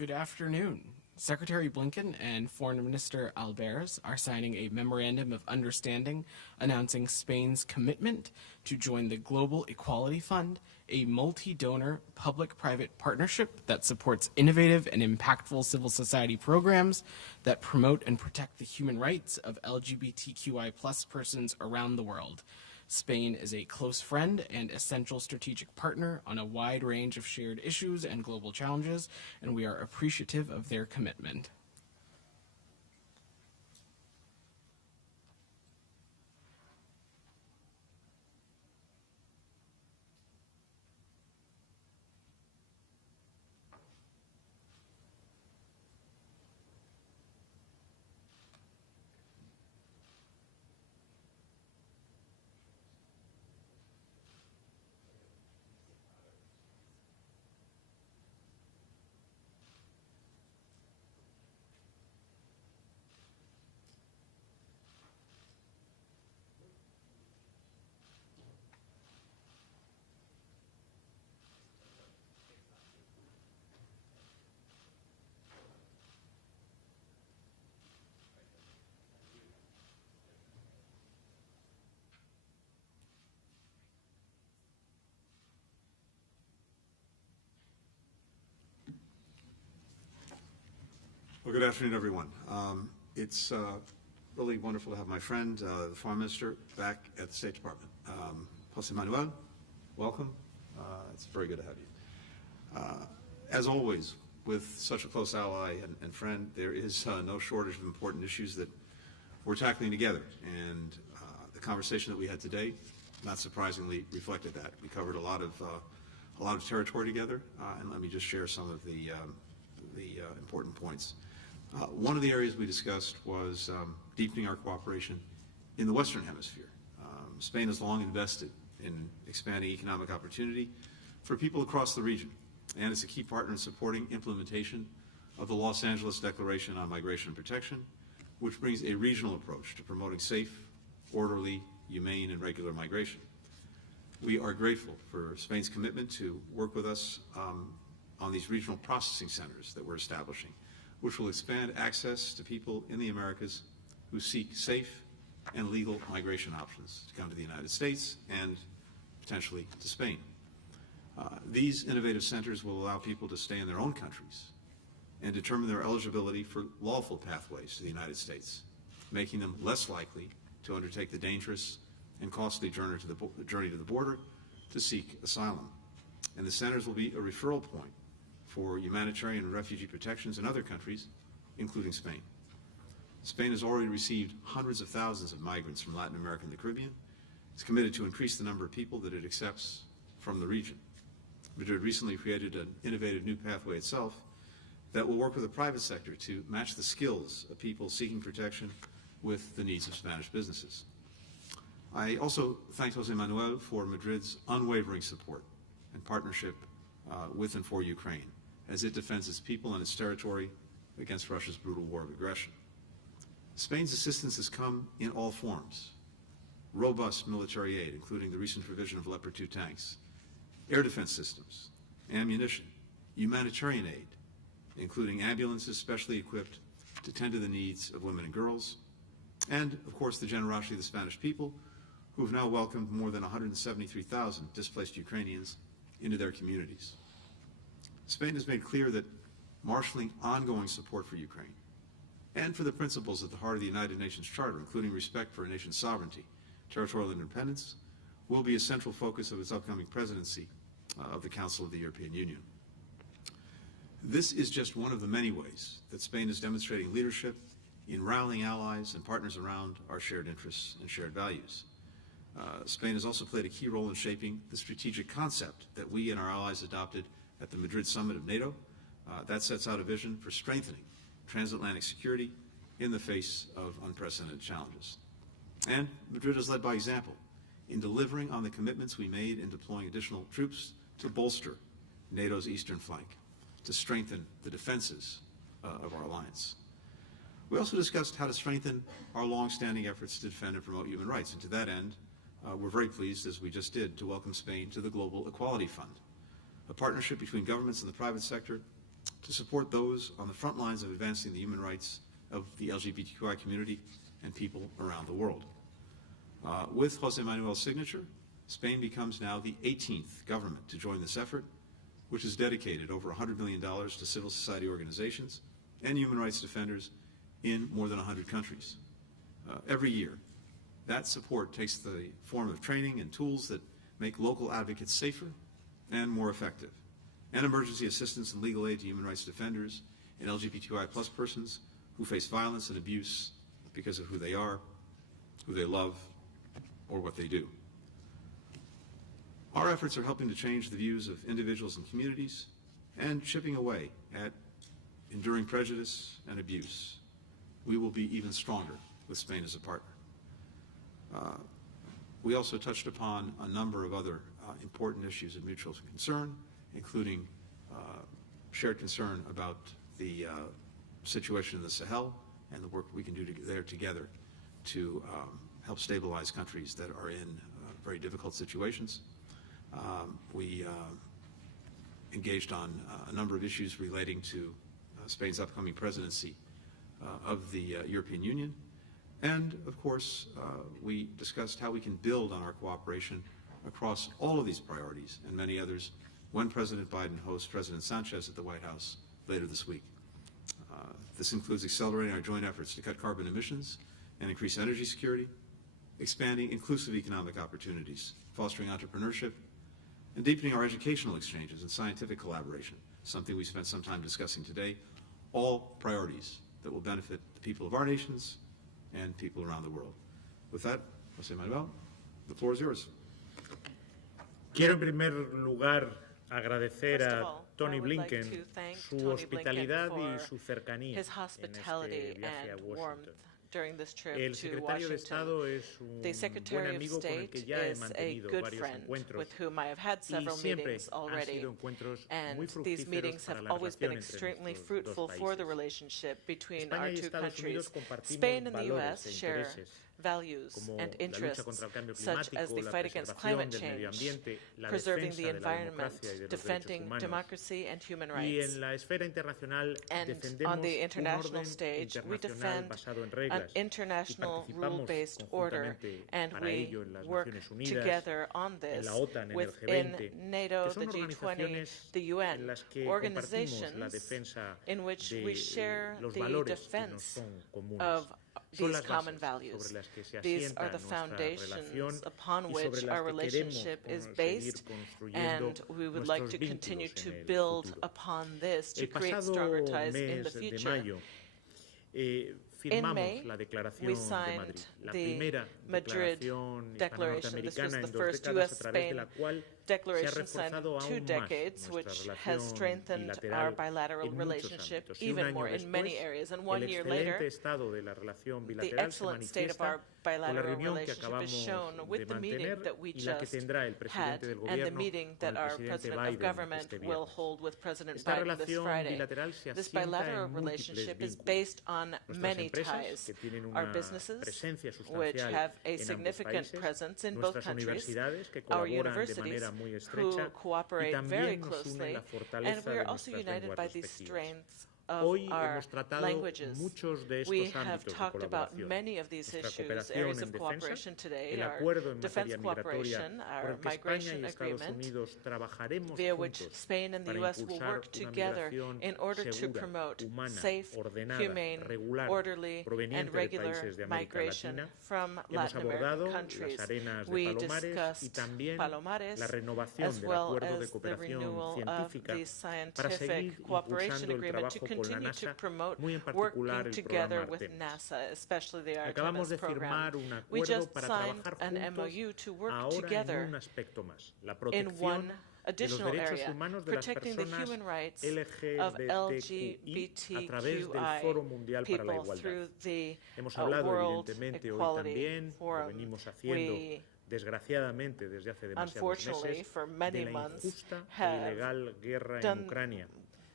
Good afternoon. Secretary Blinken and Foreign Minister Albares are signing a memorandum of understanding announcing Spain's commitment to join the Global Equality Fund, a multi-donor public-private partnership that supports innovative and impactful civil society programs that promote and protect the human rights of LGBTQI+ persons around the world. Spain is a close friend and essential strategic partner on a wide range of shared issues and global challenges, and we are appreciative of their commitment. Well, good afternoon, everyone. It's really wonderful to have my friend, the Foreign Minister, back at the State Department. José Manuel, welcome. It's very good to have you. As always, with such a close ally and friend, there is no shortage of important issues that we're tackling together. And the conversation that we had today, not surprisingly, reflected that. We covered a lot of territory together, and let me just share some of the important points. One of the areas we discussed was deepening our cooperation in the Western Hemisphere. Spain has long invested in expanding economic opportunity for people across the region, and is a key partner in supporting implementation of the Los Angeles Declaration on Migration and Protection, which brings a regional approach to promoting safe, orderly, humane, and regular migration. We are grateful for Spain's commitment to work with us on these regional processing centers that we're establishing, which will expand access to people in the Americas who seek safe and legal migration options to come to the United States and potentially to Spain. These innovative centers will allow people to stay in their own countries and determine their eligibility for lawful pathways to the United States, making them less likely to undertake the dangerous and costly journey to the border to seek asylum. And the centers will be a referral point for humanitarian and refugee protections in other countries, including Spain. Spain has already received hundreds of thousands of migrants from Latin America and the Caribbean. It's committed to increase the number of people that it accepts from the region. Madrid recently created an innovative new pathway itself that will work with the private sector to match the skills of people seeking protection with the needs of Spanish businesses. I also thank José Manuel for Madrid's unwavering support and partnership with and for Ukraine, as it defends its people and its territory against Russia's brutal war of aggression. Spain's assistance has come in all forms: robust military aid, including the recent provision of Leopard 2 tanks, air defense systems, ammunition, humanitarian aid, including ambulances specially equipped to tend to the needs of women and girls, and, of course, the generosity of the Spanish people, who have now welcomed more than 173,000 displaced Ukrainians into their communities. Spain has made clear that marshaling ongoing support for Ukraine and for the principles at the heart of the United Nations Charter, including respect for a nation's sovereignty, territorial independence, will be a central focus of its upcoming presidency of the Council of the European Union. This is just one of the many ways that Spain is demonstrating leadership in rallying allies and partners around our shared interests and shared values. Spain has also played a key role in shaping the strategic concept that we and our allies adopted at the Madrid summit of NATO. That sets out a vision for strengthening transatlantic security in the face of unprecedented challenges. And Madrid has led by example in delivering on the commitments we made in deploying additional troops to bolster NATO's eastern flank, to strengthen the defenses of our alliance. We also discussed how to strengthen our long-standing efforts to defend and promote human rights, and to that end, we're very pleased, as we just did, to welcome Spain to the Global Equality Fund, a partnership between governments and the private sector to support those on the front lines of advancing the human rights of the LGBTQI community and people around the world. With José Manuel's signature, Spain becomes now the 18th government to join this effort, which has dedicated over $100 million to civil society organizations and human rights defenders in more than 100 countries. Every year, that support takes the form of training and tools that make local advocates safer and more effective, and emergency assistance and legal aid to human rights defenders and LGBTQI+ persons who face violence and abuse because of who they are, who they love, or what they do. Our efforts are helping to change the views of individuals and communities and chipping away at enduring prejudice and abuse. We will be even stronger with Spain as a partner. We also touched upon a number of other important issues of mutual concern, including shared concern about the situation in the Sahel and the work we can do there together to help stabilize countries that are in very difficult situations. We engaged on a number of issues relating to Spain's upcoming presidency of the European Union. And, of course, we discussed how we can build on our cooperation across all of these priorities and many others when President Biden hosts President Sanchez at the White House later this week. This includes accelerating our joint efforts to cut carbon emissions and increase energy security, expanding inclusive economic opportunities, fostering entrepreneurship, and deepening our educational exchanges and scientific collaboration, something we spent some time discussing today, all priorities that will benefit the people of our nations and people around the world. With that, José Manuel, the floor is yours. Quiero en primer lugar agradecer a Tony Blinken su hospitalidad y su cercanía en este viaje a Washington. During this trip El to secretario de Estado Washington. es un The buen Secretary of amigo con el State que ya he is a mantenido good varios friend encuentros with whom I have had y several siempre meetings han already, sido encuentros and muy these fructíferos meetings para have la always been relación entre extremely nuestros fruitful dos for the países. relationship between España our y two Estados Unidos countries. compartimos Spain and the valores U.S. e share intereses values como and la lucha interests contra el cambio such as climático, the la fight against preservación climate del medio change, ambiente, la preserving the defensa de la environment, democracia y de los derechos defending humanos. democracy and human Y rights. en la esfera internacional And defendemos on the un international orden stage, we internacional defend basado en an reglas y international participamos rule-based order, conjuntamente and para we ello en las work Naciones Unidas, together on en this la OTAN, en el within G20, NATO, que son the G20, organizaciones the UN, en las que compartimos organizations la defensa in which de we share los the valores que nos defense son comunes. of Son these las common bases values. sobre las que se These asienta are the nuestra foundations relación upon y which sobre las our que queremos relationship is seguir based, construyendo and we would like to nuestros continue vínculos to en el build futuro. upon this to El create pasado stronger ties in mes the de future. mayo In firmamos May, la Declaración we de signed Madrid, la the primera Madrid declaración Declaration. This was hispano-norteamericana the en dos first décadas a través de la U.S.-Spain cual se ha declaration signed in reforzado 2 aún más decades, nuestra which has relación strengthened bilateral our bilateral en muchos relationship ámbitos. Y un even año more in many después, areas. And el 1 year excelente later, estado de la relación the bilateral se excellent state of manifiesta our con la bilateral reunión que relationship is acabamos shown de with the meeting mantener that we y la que just tendrá el had presidente del and the gobierno meeting con el that our presidente president of Biden government este will viernes. hold with President Esta Biden this relación Friday. bilateral se This asienta bilateral en múltiples relationship is vínculos. based on Nuestras many empresas, ties. que tienen Our una businesses, presencia which sustancial have a en ambos significant países, presence in both nuestras countries, universidades, que our colaboran de universities, manera muy who estrecha, y cooperate very también nos une closely, la and fortaleza we de are also nuestras united lenguas by these respectivas. strengths of Hoy our hemos tratado languages. muchos de estos We have ámbitos de talked about colaboración. many of these Nuestra issues, cooperación areas en of defensa, cooperation today, el our acuerdo en defense materia migratoria cooperation, por our el que España migration y Estados agreement, Unidos trabajaremos via which juntos Spain and the para U.S. will impulsar work una together migración in order to segura, promote humana, safe, ordenada, humane, regular, orderly, and proveniente de regular países de América migration Latina. from Hemos Latin abordado American countries. las arenas de We Palomares y discussed también Palomares la renovación as del well acuerdo de as the cooperación renewal of científica the para seguir scientific cooperation impulsando el agreement to trabajo con la continue to NASA, promote muy en working particular el together programa with Artemis. NASA, especially the Acabamos de Artemis program. firmar un We acuerdo just para signed trabajar an juntos MOU to work ahora en together un aspecto más, la in protección one de los additional derechos area, humanos de las protecting the personas human rights of LGBTQI a través del Foro Mundial para la people Igualdad. through the Hemos hablado World evidentemente hoy Equality también, lo Forum. venimos haciendo We, desgraciadamente desde hace demasiados unfortunately, meses, for many de la months, injusta e have ilegal guerra en done Ucrania.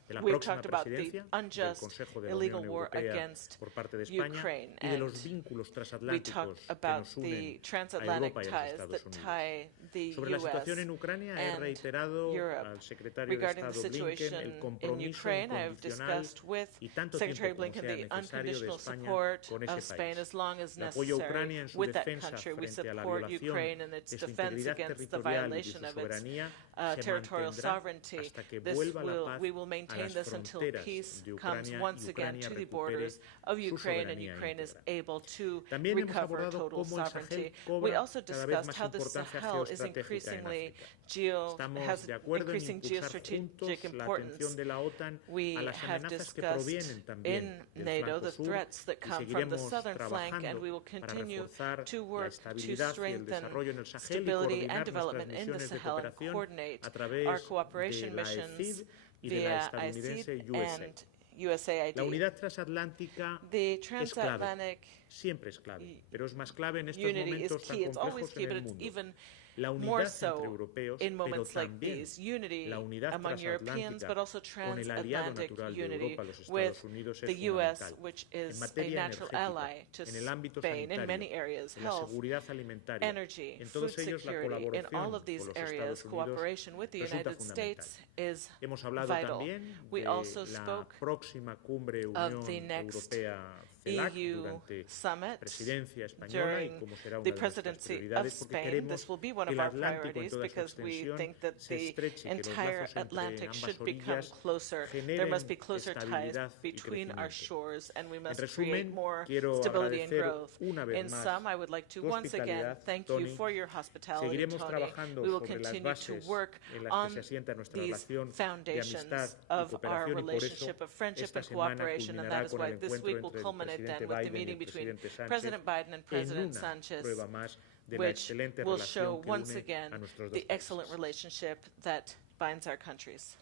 de la We've próxima talked about the presidencia del unjust, Consejo de la illegal Unión war Europea against por parte de España Ukraine, y de los and vínculos we transatlánticos talked que about nos the unen a transatlantic Europa y a los ties Estados that Unidos. tie the Sobre la situación en U.S. Ucrania he and reiterado Europe. al secretario de Regarding the Estado Blinken situation el in compromiso Ukraine, I have incondicional discussed with y tanto Secretary tiempo como Blinken sea the necesario de unconditional España support con of ese Spain país. as long as El apoyo a Ucrania necessary en su with that defensa country. We frente a la support violación Ukraine in its de su defense integridad against the territorial y de violation su of its soberanía se territorial mantendrá sovereignty. hasta que vuelva la paz We will a maintain las this until fronteras peace de comes Ucrania once y again Ucrania to the recupere borders of su Ukraine and soberanía Ukraine is íntegra. able to También hemos recover abordado total cómo el sovereignty. Sahel We cobra also cada vez discussed más how the importancia Sahel is geoestratégica en increasingly África. Estamos de acuerdo en impulsar geostrategic juntos la importance. atención de la OTAN We a las have amenazas que discussed provienen también in del NATO flanco the sur threats that y come from the seguiremos southern flank, and trabajando we will para continue reforzar to la work to estabilidad y el strengthen desarrollo en el Sahel y stability and coordinar nuestras development in the misiones de Sahel and cooperación coordinate a través our de cooperation la missions ECID y de la via estadounidense ICID USA. and USAID. La unidad transatlántica The es clave, transatlantic siempre es clave, pero es más clave en estos unity is momentos tan key. It's always complejos key, en but el it's mundo. even La more unidad so entre europeos, in pero moments like también these. Unity la unidad among Europeans, transatlántica but also con el aliado transatlantic natural de unity Europa, los with Estados Unidos, the es U.S., fundamental. which En is a materia natural energética, ally to en el ámbito Spain in many sanitario, areas, en la health, seguridad alimentaria, energy, en food todos ellos la security. In colaboración all of these con los areas, Estados Unidos cooperation with the resulta United fundamental. States is Hemos hablado vital. también We de also la spoke próxima cumbre of the Unión next Europea CELAC EU durante summit presidencia española y during como será una the de nuestras presidency of prioridades porque Spain. queremos This will be one que of el our Atlántico en priorities toda su because we extensión think that se the estreche y que los entire lazos entre Atlantic ambas should become orillas closer. There generen must be closer ties estabilidad y between our crecimiento. shores, and we En must resumen, create more quiero stability and agradecer growth. una vez In más sum, I would like to tu once again hospitalidad, thank you Tony. for your hospitality, Seguiremos Tony. trabajando We will sobre las continue to bases work en las on que se asienta nuestra these relación de foundations amistad y of our cooperación y por eso relationship of friendship esta and semana cooperation, and culminará that is con why el this encuentro week will entre el culminate presidente then with the Biden y meeting el between presidente Sánchez President Biden and en President una Sanchez, prueba más de la which excelente will show relación que once une again a nuestros dos the excellent países. relationship that binds our countries.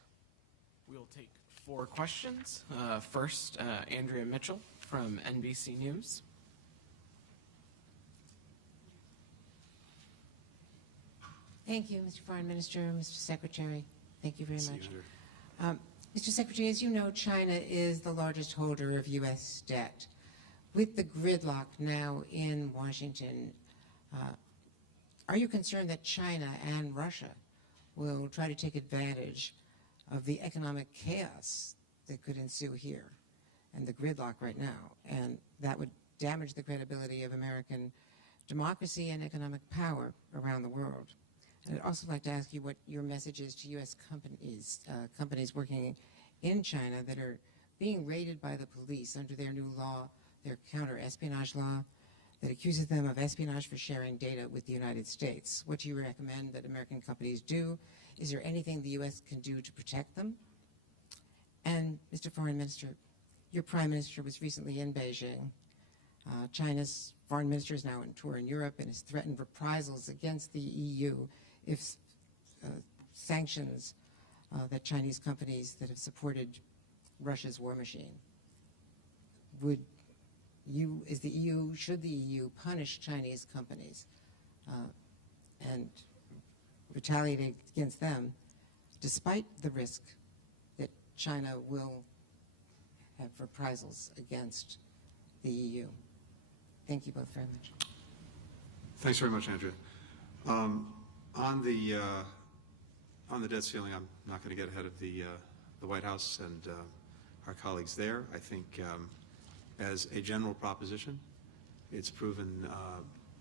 We'll take 4 questions. First, Andrea Mitchell from NBC News. Thank you, Mr. Foreign Minister, Mr. Secretary. Thank you very See you much. later. Mr. Secretary, as you know, China is the largest holder of U.S. debt. With the gridlock now in Washington, are you concerned that China and Russia will try to take advantage of the economic chaos that could ensue here and the gridlock right now, and that would damage the credibility of American democracy and economic power around the world? I'd also like to ask you what your message is to U.S. companies working in China that are being raided by the police under their new law, their counter-espionage law, that accuses them of espionage for sharing data with the United States. What do you recommend that American companies do? Is there anything the U.S. can do to protect them? And, Mr. Foreign Minister, your Prime Minister was recently in Beijing. China's foreign minister is now on tour in Europe and has threatened reprisals against the EU if sanctions that Chinese companies that have supported Russia's war machine. Should the EU punish Chinese companies and retaliate against them despite the risk that China will have reprisals against the EU? Thank you both very much. Thanks very much, Andrea. On the debt ceiling, I'm not going to get ahead of the White House and our colleagues there. I think as a general proposition, it's proven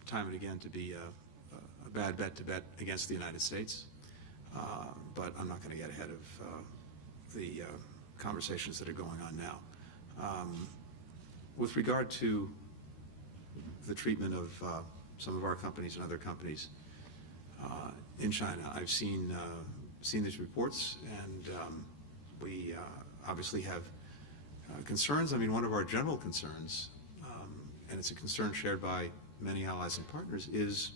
time and again to be a bad bet to bet against the United States. But I'm not going to get ahead of the conversations that are going on now. With regard to the treatment of some of our companies and other companies in China, I've seen these reports, and we obviously have concerns. I mean, one of our general concerns, and it's a concern shared by many allies and partners, is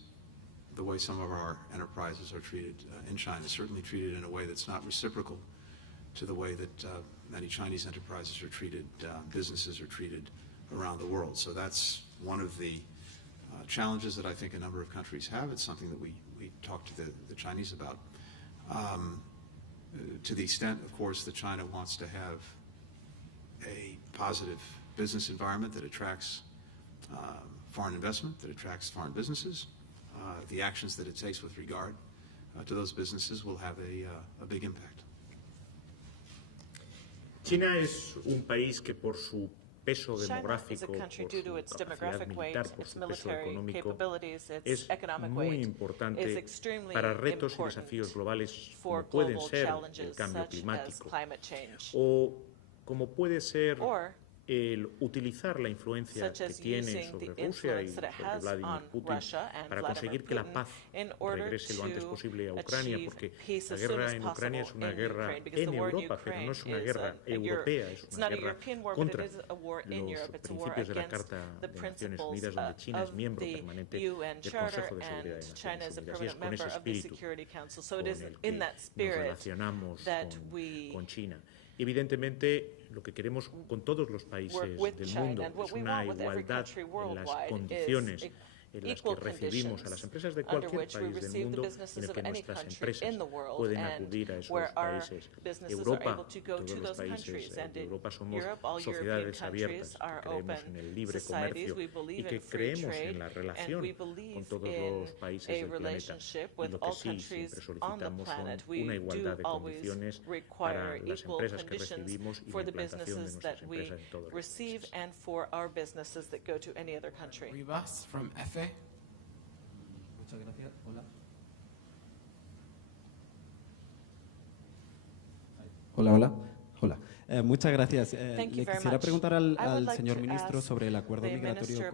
the way some of our enterprises are treated in China, certainly treated in a way that's not reciprocal to the way that many Chinese enterprises are treated, businesses are treated around the world. So that's one of the challenges that I think a number of countries have. It's something that we talk to the Chinese about. to the extent, of course, that China wants to have a positive business environment that attracts foreign investment, that attracts foreign businesses, the actions that it takes with regard to those businesses will have a big impact. China es un país que por su peso demográfico, por su capacidad militar, por su peso económico, es muy importante para retos y desafíos globales como pueden ser el cambio climático o como puede ser el utilizar la influencia que tiene sobre Rusia y sobre Vladimir Putin para conseguir que la paz regrese lo antes posible a Ucrania, porque la guerra en Ucrania es una guerra en Europa, pero no es una guerra europea, es una guerra contra los principios de la Carta de Naciones Unidas, donde China es miembro permanente del Consejo de Seguridad de Naciones Unidas. Y es con ese espíritu con el que nos relacionamos con China. Evidentemente, lo que queremos con todos los países del mundo es una igualdad en las condiciones en las que recibimos a las empresas de cualquier país del mundo, en el que nuestras empresas pueden acudir a esos países. Europa, todos los países de Europa somos sociedades abiertas, que creemos en el libre comercio y que creemos en la relación con todos los países del planeta. Y lo que sí siempre solicitamos son una igualdad de condiciones para las empresas que recibimos y la implantación de nuestras empresas en todos los países. Rivas from FA. Muchas gracias. Hola. Hola, hola. Hola. Muchas gracias. Le quisiera preguntar al señor ministro sobre el acuerdo migratorio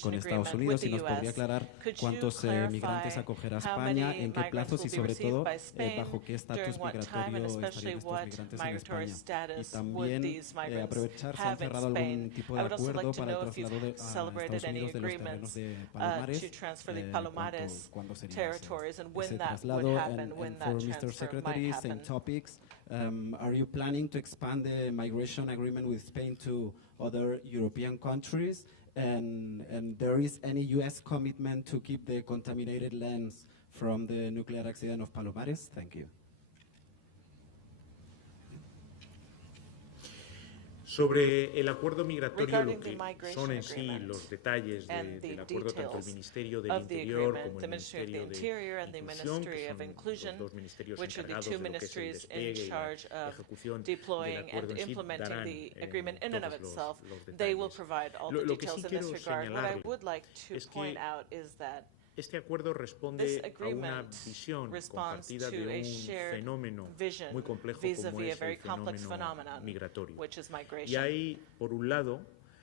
con Estados Unidos, y nos podría aclarar cuántos migrantes acogerá España, en qué plazos y sobre todo bajo qué estatus migratorio estarían estos migrantes en España. Y también aprovechar si han cerrado algún tipo de acuerdo para el traslado a Estados Unidos de los terrenos de Palomares, cuándo sería ese traslado. And for Mr. Secretary, same topics. Are you planning to expand the migration agreement with Spain to other European countries? And there is any U.S. commitment to keep the contaminated lands from the nuclear accident of Palomares? Thank you. Sobre el acuerdo migratorio, lo que son en sí los detalles del acuerdo, tanto el Ministerio del Interior como el Ministerio de Inclusión, que son los dos ministerios encargados de lo que es el despliegue y la ejecución del acuerdo en sí, darán todos los detalles. Lo que sí quiero señalar es que este acuerdo responde a una visión compartida de un fenómeno muy complejo como es el fenómeno migratorio. Y hay, por un lado,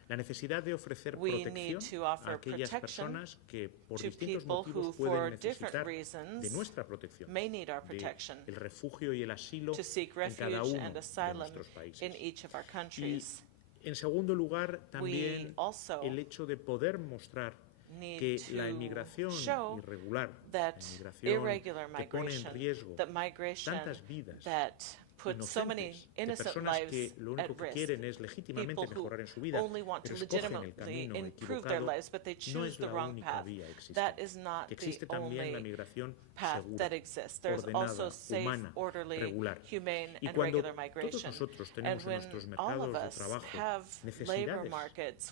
la necesidad de ofrecer protección a aquellas personas que por distintos motivos pueden necesitar de nuestra protección, del refugio y el asilo en cada uno de nuestros países. Y, en segundo lugar, también el hecho de poder mostrar que la inmigración irregular, la inmigración que pone en riesgo tantas vidas inocentes, de personas que lo único que quieren es legítimamente mejorar en su vida, pero escogen el camino equivocado, no es la única vía existente. Que existe también la migración segura, ordenada, humana, regular. Y cuando todos nosotros tenemos en nuestros mercados de trabajo necesidades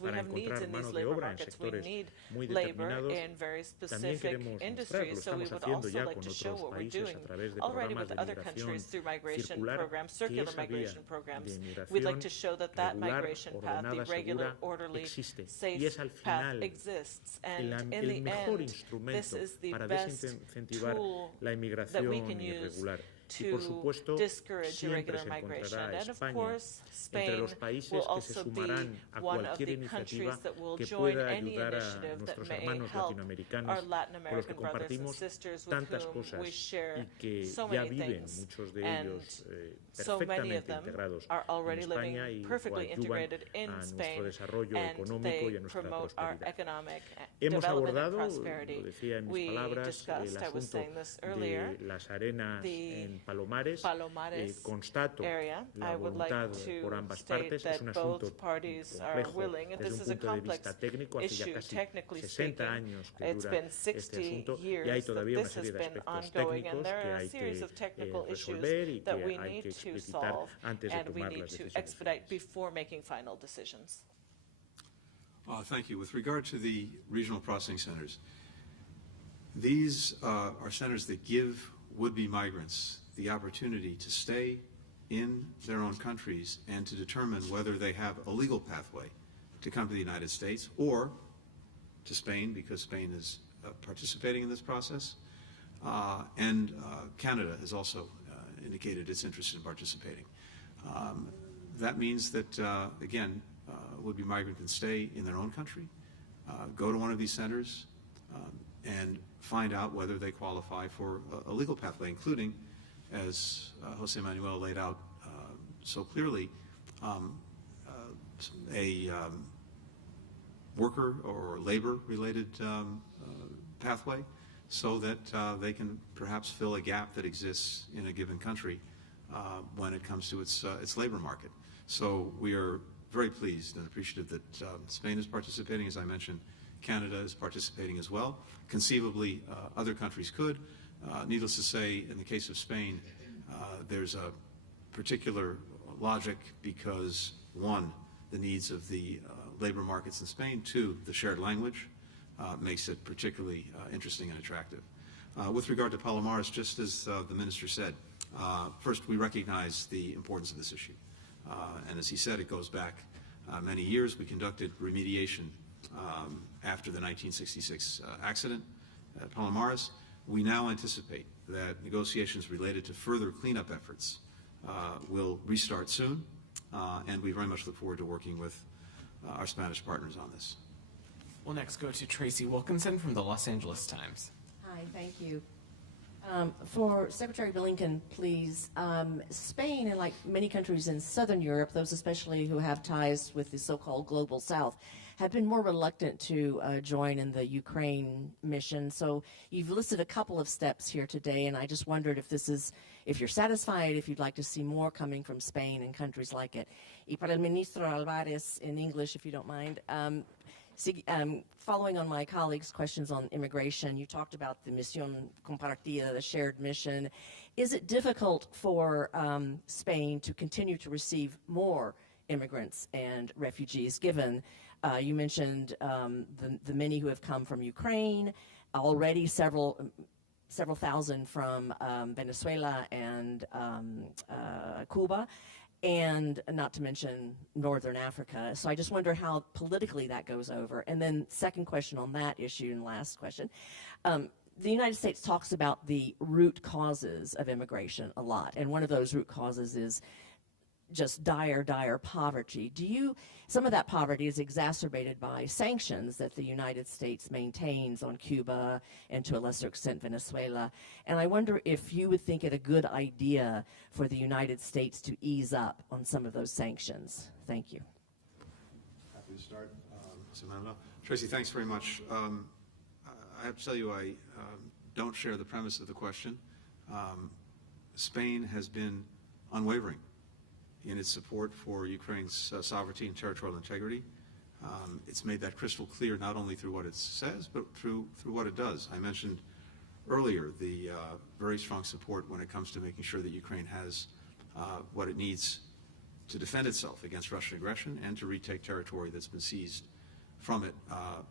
para encontrar mano de obra en sectores muy determinados, también queremos mostrarlo. Estamos haciendo ya con otros países a través de programas de migración circular, que esa vía de inmigración regular, ordenada, segura, existe. Y es al final el mejor instrumento para desincentivar la inmigración irregular. Y por supuesto, siempre se encontrará a España entre los países que se sumarán a cualquier iniciativa que pueda ayudar a nuestros hermanos latinoamericanos con los que compartimos tantas cosas y que ya viven, muchos de ellos, perfectamente integrados en España y coadyuvan a nuestro desarrollo económico y a nuestra prosperidad. Hemos abordado, lo decía en mis palabras, el asunto de las arenas en en Palomares. Constato area, la I would like voluntad to por ambas state partes. Es that un asunto both parties are complejo willing. desde This un is a punto de complex vista técnico. Hace ya issue, casi technically 60 speaking. años que It's dura been este 60 asunto y hay years that todavía una this has serie de been aspectos ongoing, and técnicos there que are a hay series que of technical issues resolver y that que we hay need que to explicitar solve, antes de and we tomar need las to decisiones expedite finales. before making final decisions. Thank you. With regard to the regional processing centers, these are centers that give would-be migrants the opportunity to stay in their own countries and to determine whether they have a legal pathway to come to the United States or to Spain, because Spain is participating in this process, and Canada has also indicated its interest in participating. That means that, again, would-be migrant can stay in their own country, go to one of these centers, and find out whether they qualify for a legal pathway, including, as José Manuel laid out so clearly, a worker or labor-related pathway, so that they can perhaps fill a gap that exists in a given country when it comes to its labor market. So we are very pleased and appreciative that Spain is participating. As I mentioned, Canada is participating as well. Conceivably, other countries could. Needless to say, in the case of Spain, there's a particular logic because, one, the needs of the labor markets in Spain, two, the shared language makes it particularly interesting and attractive. With regard to Palomares, just as the minister said, first, we recognize the importance of this issue. And as he said, it goes back many years. We conducted remediation after the 1966 accident at Palomares. We now anticipate that negotiations related to further cleanup efforts will restart soon, and we very much look forward to working with our Spanish partners on this. We'll next go to Tracy Wilkinson from the Los Angeles Times. Hi, thank you. For Secretary Blinken, please, Spain, and like many countries in Southern Europe, those especially who have ties with the so-called Global South, have been more reluctant to join in the Ukraine mission. So you've listed a couple of steps here today, and I just wondered if you're satisfied, if you'd like to see more coming from Spain and countries like it. Y para el ministro Albares, in English, if you don't mind, following on my colleagues' questions on immigration, you talked about the misión compartida, the shared mission. Is it difficult for Spain to continue to receive more immigrants and refugees, given you mentioned the many who have come from Ukraine, already several thousand from Venezuela and Cuba, and not to mention Northern Africa. So I just wonder how politically that goes over. And then second question on that issue and last question. The United States talks about the root causes of immigration a lot, and one of those root causes is just dire poverty. Some of that poverty is exacerbated by sanctions that the United States maintains on Cuba and to a lesser extent Venezuela. And I wonder if you would think it a good idea for the United States to ease up on some of those sanctions. Thank you. Happy to start. Tracy, thanks very much. I have to tell you, I don't share the premise of the question. Spain has been unwavering in its support for Ukraine's sovereignty and territorial integrity. It's made that crystal clear not only through what it says, but through what it does. I mentioned earlier the very strong support when it comes to making sure that Ukraine has what it needs to defend itself against Russian aggression and to retake territory that's been seized from it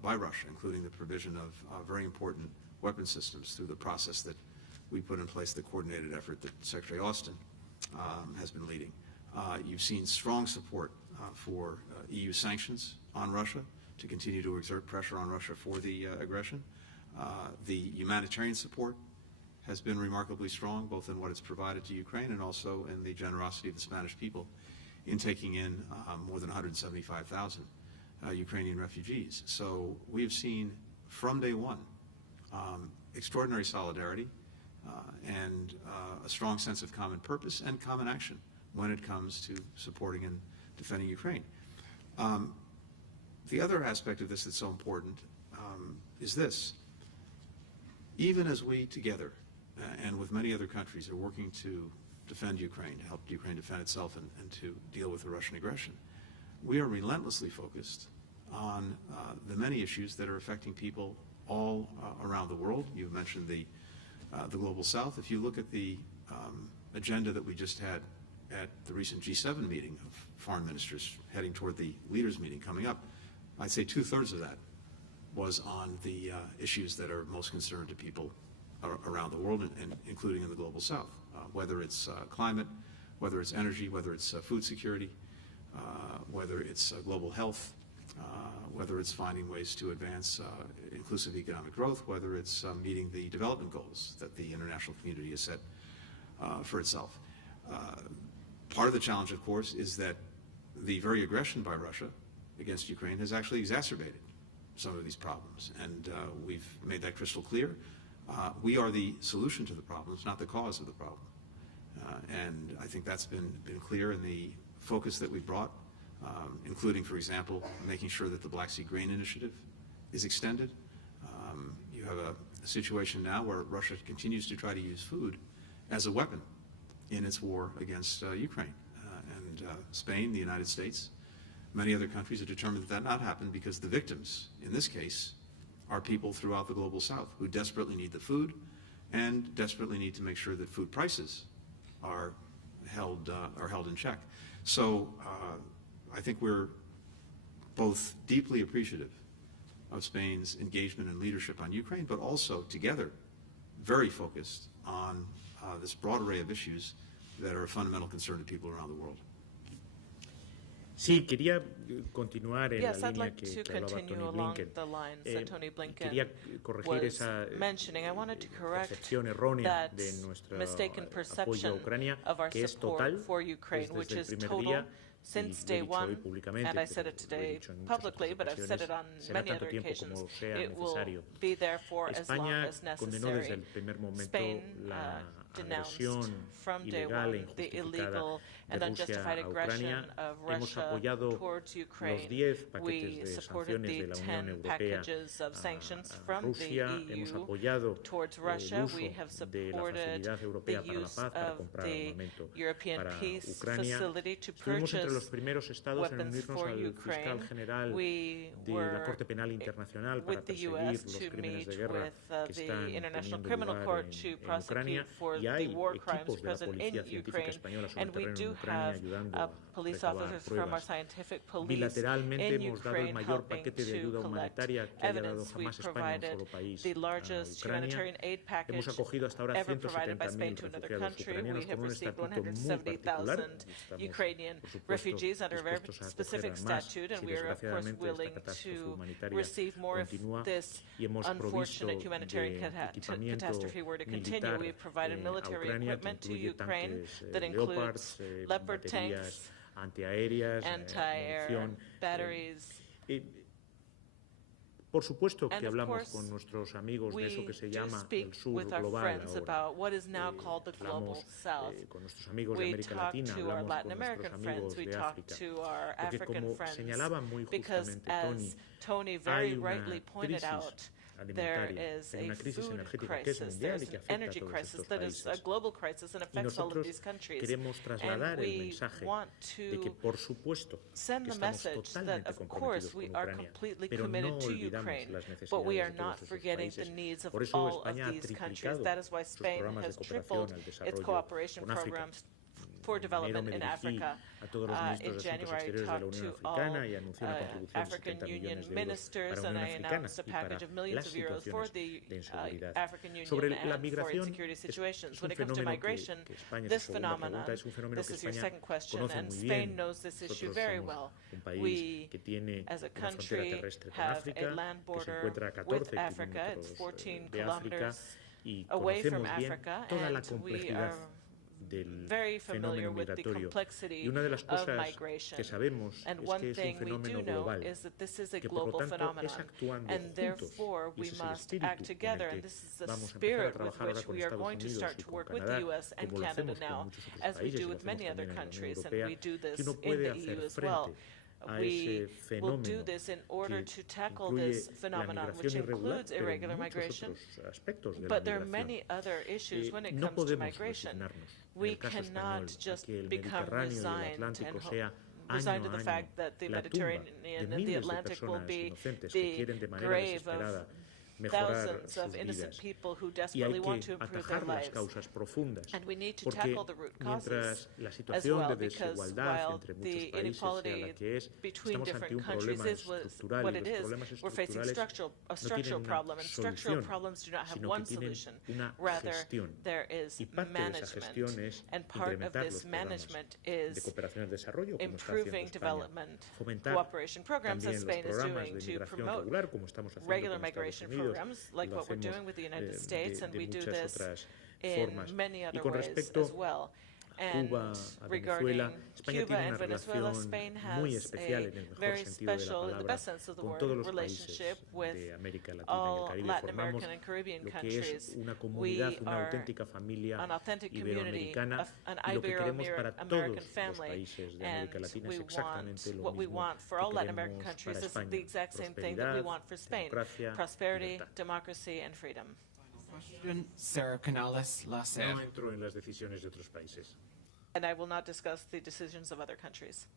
by Russia, including the provision of very important weapon systems through the process that we put in place, the coordinated effort that Secretary Austin has been leading. You've seen strong support for EU sanctions on Russia to continue to exert pressure on Russia for the aggression. The humanitarian support has been remarkably strong, both in what it's provided to Ukraine and also in the generosity of the Spanish people in taking in more than 175,000 Ukrainian refugees. So we have seen from day one extraordinary solidarity and a strong sense of common purpose and common action when it comes to supporting and defending Ukraine. The other aspect of this that's so important is this. Even as we together and with many other countries, are working to defend Ukraine, to help Ukraine defend itself and to deal with the Russian aggression. We are relentlessly focused on the many issues that are affecting people all around the world. You mentioned the Global South. If you look at the agenda that we just had at the recent G7 meeting of foreign ministers heading toward the leaders meeting coming up, I'd say 2/3 of that was on the issues that are most concerned to people around the world, and including in the Global South, whether it's climate, whether it's energy, whether it's food security, whether it's global health, whether it's finding ways to advance inclusive economic growth, whether it's meeting the development goals that the international community has set for itself. Part of the challenge, of course, is that the very aggression by Russia against Ukraine has actually exacerbated some of these problems, and we've made that crystal clear. We are the solution to the problems, not the cause of the problem. And I think that's been clear in the focus that we brought, including, for example, making sure that the Black Sea Grain Initiative is extended. You have a situation now where Russia continues to try to use food as a weapon in its war against Ukraine. And Spain, the United States, many other countries are determined that not happen, because the victims, in this case, are people throughout the Global South who desperately need the food and desperately need to make sure that food prices are held in check. So I think we're both deeply appreciative of Spain's engagement and leadership on Ukraine, but also together very focused on this broad array of issues that are a fundamental concern to people around the world. Sí, quería continuar en Yes, la I'd línea like que to hablaba continue Tony along Blinken. the lines that Tony Blinken Quería corregir was esa mentioning. I wanted to correct percepción errónea that de nuestro mistaken apoyo a perception Ucrania, of our que es support total for Ukraine, desde which el is primer total día. since Y lo he day dicho hoy one, públicamente, and I pero said it lo he today dicho en muchas publicly, otras but I've said it on ocasiones, será many tanto other tiempo occasions. como sea It will necesario. be there for as long España as condenó desde el necessary. primer momento Spain la denounced agresión from day ilegal e one the injustificada illegal and de Rusia unjustified a aggression Ucrania. of Hemos Russia apoyado towards los Ukraine. 10 paquetes We de supported sanciones the de la 10 Unión Europea packages of sanctions a from Rusia. the Hemos EU apoyado towards el Russia. uso We have de la supported Facilidad the Europea para la use Paz para of comprar the armamento European para Peace Ucrania. Facility to Estuvimos entre los purchase primeros estados en weapons unirnos for al Ukraine. fiscal general We de la were Corte Penal Internacional para with the perseguir U.S. los to crímenes meet de guerra with que están the International teniendo Criminal lugar Court to en prosecute Ucrania, for y the hay war crimes equipos de la present in Policía Científica Ukraine, Española sobre and el we terreno en do Ucrania have ayudando a police recabar officers from our pruebas. scientific police Bilateralmente in hemos dado el Ukraine mayor helping paquete de to ayuda collect humanitaria que haya dado evidence. We jamás España a un provided solo país the a largest Ucrania. humanitarian aid package Hemos acogido hasta ahora ever provided by 170.000 Spain to another refugiados country. ucranianos We have con un received estatuto muy particular. 170,000 Estamos, Ukrainian por supuesto, refugees under a very dispuestos a specific acoger a más statute, and si we are of course desgraciadamente willing esta catástrofe to humanitaria receive more if continúa, this y hemos unfortunate provisto humanitarian de equipamiento catastrophe were to continue. militar We have provided a military Ucrania, equipment que to incluye Ukraine tanques that Leopards, includes Leopard baterías tanks, antiaéreas, anti-air munición. batteries. Por supuesto And que of hablamos course, con nuestros amigos de eso que se we do llama speak el sur with our global friends ahora. about what is now called the global Hablamos south. con nuestros amigos de We América talk Latina, to our hablamos Latin con American nuestros friends, amigos we de talk África. to our Porque African como friends, señalaba muy because justamente as Tony very rightly pointed out, there is hay a una crisis food energética que es crisis, mundial there's y que an afecta a energy todos crisis estos that is a países. global crisis and Y affects all of nosotros these countries. queremos trasladar And el we mensaje want de que, to por supuesto, send que the estamos message that, totalmente of comprometidos course, con we are Ucrania, completely pero no committed to olvidamos Ukraine, las but we necesidades are de not todos esos forgetting the países. needs of Por eso all España of ha these countries. triplicado That is why sus Spain programas de has cooperación tripled al its desarrollo cooperation con África. programs for En enero development me in dirigí Africa. a todos los In ministros de Asuntos January, I Exteriores de la talked Unión to all Africana y anuncié una contribución de African 70 Union millones de euros ministers, para la and Unión I Africana announced a y para package of millions las of euros for situaciones the de inseguridad. African Union Sobre la and for migración, insecurity situations. es When un it comes to fenómeno migration, que España, this su segunda phenomenon, pregunta, es un fenómeno this que is your España second question, conoce and muy Spain bien. knows this issue Nosotros very somos well. un país We, que tiene as a una frontera country, terrestre con have África, a land que se border encuentra a 14 with Africa. It's kilómetros 14 de África, kilometers y away from conocemos bien Africa, toda la and we complejidad are del very familiar fenómeno with the migratorio. complexity Y una de las of cosas migration. que sabemos And es one que es un thing we fenómeno do know global, is that this is a que por lo global tanto phenomenon, es actuando and juntos, therefore y we ese es el must espíritu act con together, el and que this is the vamos a empezar a spirit with trabajar ahora which con we are Estados going to Unidos start y to con work with Canadá, the U.S. and como lo Canada hacemos con now, muchos otros as we países y do lo with hacemos many other también en la Unión countries, and Europea, we do que this uno in puede the hacer EU as well. frente ese will do fenómeno this in order que to tackle incluye this phenomenon, la which migración irregular, includes pero irregular muchos migration. otros aspectos de la But there are migración. many other issues when it No comes to podemos migration. resignarnos, en We el caso cannot español, a just que el become Mediterráneo y el resigned Atlántico and sea resigned año to a the año fact that the la tumba de Mediterranean and the miles de Atlantic will personas be inocentes que the quieren de manera grave of desesperada mejorar thousands of sus innocent vidas. people who Y hay desperately want que to improve their atajar las lives. causas profundas, And we need to porque tackle the root causes mientras la as situación well, de because desigualdad while entre muchos the países sea inequality la que es, between estamos ante different un countries problema is estructural what y it los is, problemas we're facing a estructurales structural no tienen problem, and structural solución, problems do not have sino one que tienen solution. una Rather, gestión. there is Y parte de esa gestión management, es and part of implementar this los programas management de is cooperación al desarrollo, como está improving haciendo España, development fomentar cooperation programs that también los Spain is programas doing de to migración promote regular, como estamos haciendo regular con Estados migration Unidos, programs like lo what we're hacemos doing with the United de States, and we do muchas this otras in formas. many Y other con ways respecto as well. And Cuba, a regarding Venezuela, España Cuba tiene and una Venezuela, relación Spain muy has especial a en el mejor very sentido de la special, in the palabra, best sense of the con word, todos los relationship países with de América Latina y el all Caribe. Latin Formamos American and Caribbean lo que es countries. una We comunidad, una are auténtica familia an authentic community, iberoamericana, an y lo que queremos para Ibero-American todos los family, países de and América Latina we es exactamente want, lo what we mismo want for que all Latin American queremos countries para is España: the exact same thing that we want for Spain, democracia, prosperity, libertad. democracy, and freedom. Question, Sarah Canales, La Ser. No entro en las decisiones de otros países. And I will not discuss the decisions of other countries.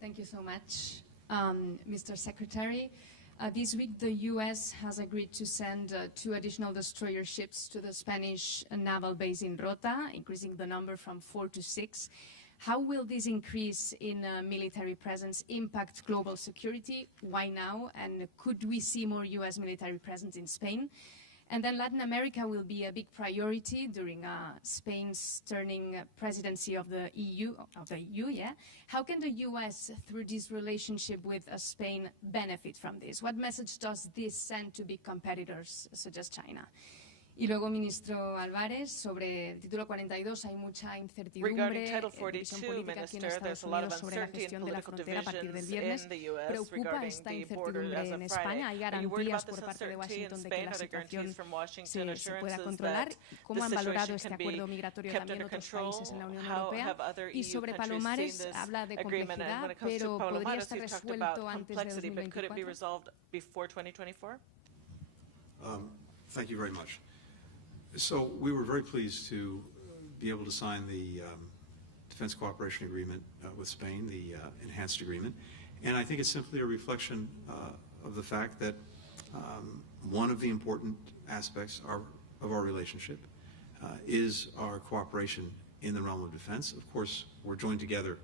Thank you so much, Mr. Secretary. This week, the U.S. has agreed to send 2 additional destroyer ships to the Spanish naval base in Rota, increasing the number from 4 to 6. How will this increase in military presence impact global security? Why now? And could we see more U.S. military presence in Spain? And then Latin America will be a big priority during Spain's turning presidency of the EU, yeah? How can the U.S., through this relationship with Spain, benefit from this? What message does this send to big competitors such as China? Y luego, ministro Albares, sobre el título 42 hay mucha incertidumbre en división política aquí en Estados Unidos sobre la gestión de la frontera a partir del viernes. ¿Preocupa esta incertidumbre en España? ¿Hay garantías por parte de Washington de que la situación se pueda controlar? ¿Cómo han valorado este acuerdo migratorio también otros países en la Unión Europea? Y sobre Palomares, habla de complejidad, pero ¿podría estar resuelto antes de 2024? Thank you very much. So we were very pleased to be able to sign the Defense Cooperation Agreement with Spain, the enhanced agreement. And I think it's simply a reflection of the fact that one of the important aspects of our relationship is our cooperation in the realm of defense. Of course, we're joined together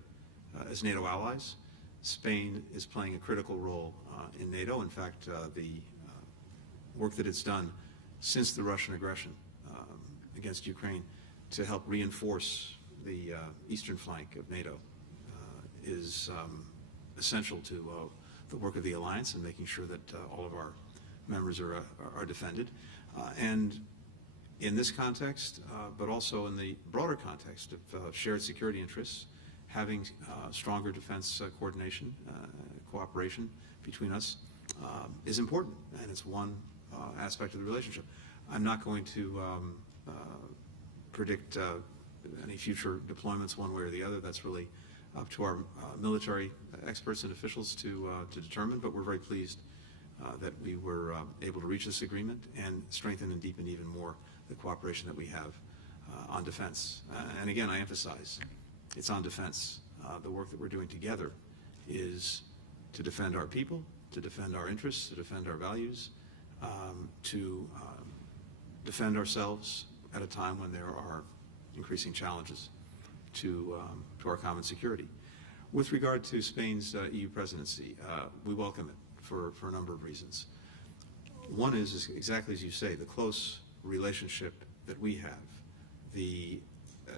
as NATO allies. Spain is playing a critical role in NATO. In fact, the work that it's done since the Russian aggression against Ukraine to help reinforce the eastern flank of NATO is essential to the work of the alliance and making sure that all of our members are defended. And in this context, but also in the broader context of shared security interests, having stronger defense coordination, cooperation between us is important, and it's one aspect of the relationship. I'm not going to predict any future deployments one way or the other. That's really up to our military experts and officials to determine, but we're very pleased that we were able to reach this agreement and strengthen and deepen even more the cooperation that we have on defense. And again, I emphasize, it's on defense. The work that we're doing together is to defend our people, to defend our interests, to defend our values, to defend ourselves at a time when there are increasing challenges to our common security. With regard to Spain's EU presidency, we welcome it for a number of reasons. One is exactly as you say, the close relationship that we have, the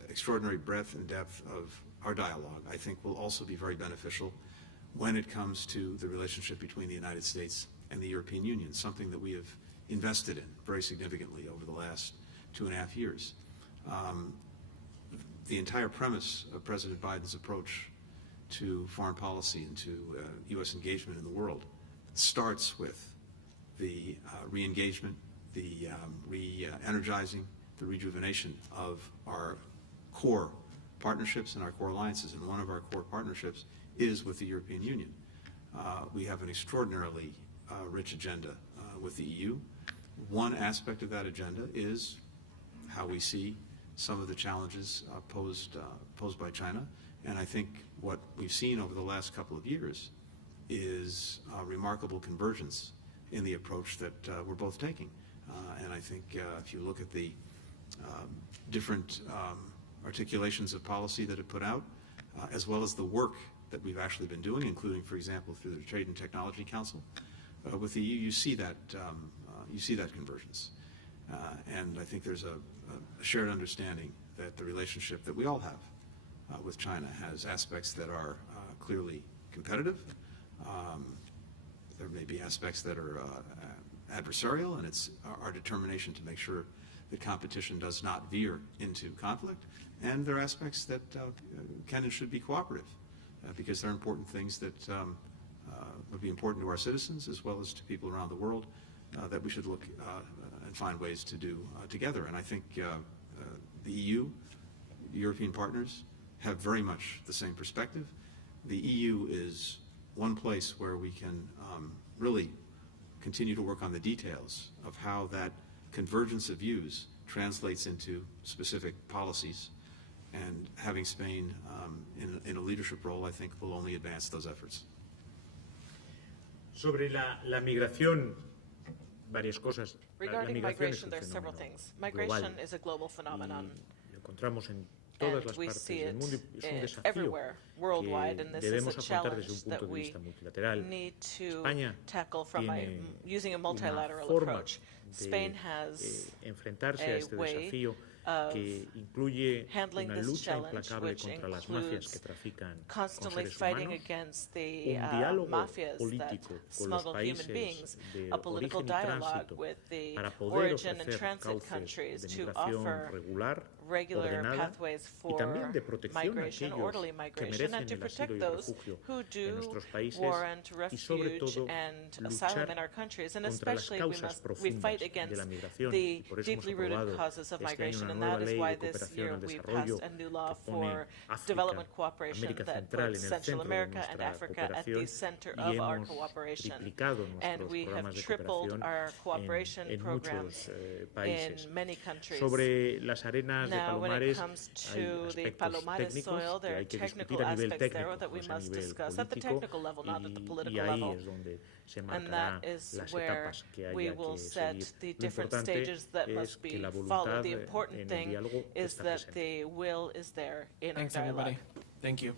extraordinary breadth and depth of our dialogue, I think will also be very beneficial when it comes to the relationship between the United States and the European Union, something that we have invested in very significantly over the last 2.5 years. The entire premise of President Biden's approach to foreign policy and to U.S. engagement in the world starts with the re-engagement, the re-energizing, the rejuvenation of our core partnerships and our core alliances, and one of our core partnerships is with the European Union. We have an extraordinarily rich agenda with the EU. One aspect of that agenda is how we see some of the challenges posed by China, and I think what we've seen over the last couple of years is remarkable convergence in the approach that we're both taking. And I think if you look at the different articulations of policy that have put out, as well as the work that we've actually been doing, including, for example, through the Trade and Technology Council with the EU, you see that convergence. And I think there's a shared understanding that the relationship that we all have with China has aspects that are clearly competitive. There may be aspects that are adversarial, and it's our determination to make sure that competition does not veer into conflict. And there are aspects that can and should be cooperative, because there are important things that would be important to our citizens as well as to people around the world that we should look and find ways to do together. And I think the EU, European partners, have very much the same perspective. The EU is one place where we can really continue to work on the details of how that convergence of views translates into specific policies, and having Spain in a leadership role, I think, will only advance those efforts. Sobre la migración, varias cosas. Regarding migration, there are several things. Migration is a global phenomenon. Lo encontramos en todas las partes del mundo y es un desafío que debemos afrontar desde un punto de vista multilateral. España tiene una forma de enfrentarse a este desafío que incluye una lucha implacable contra las mafias que trafican con seres humanos, un diálogo político con los países de origen y tránsito para poder ofrecer cauces de migración regular, ordenada y también de protección a aquellos que merecen el asilo y el refugio en nuestros países, y sobre todo luchar contra las causas profundas de la migración. Y por eso hemos aprobado este año una nueva ley de cooperación al desarrollo que pone África, América Central en el centro de nuestra cooperación, y hemos triplicado nuestros programas de cooperación en muchos países. Sobre las arenas de Palomares hay aspectos técnicos que hay que discutir a nivel técnico, pues a nivel político, y ahí es donde se marcarán las etapas que haya que seguir. Lo importante es que la voluntad en el diálogo está presente. Thanks, everybody. Thank you.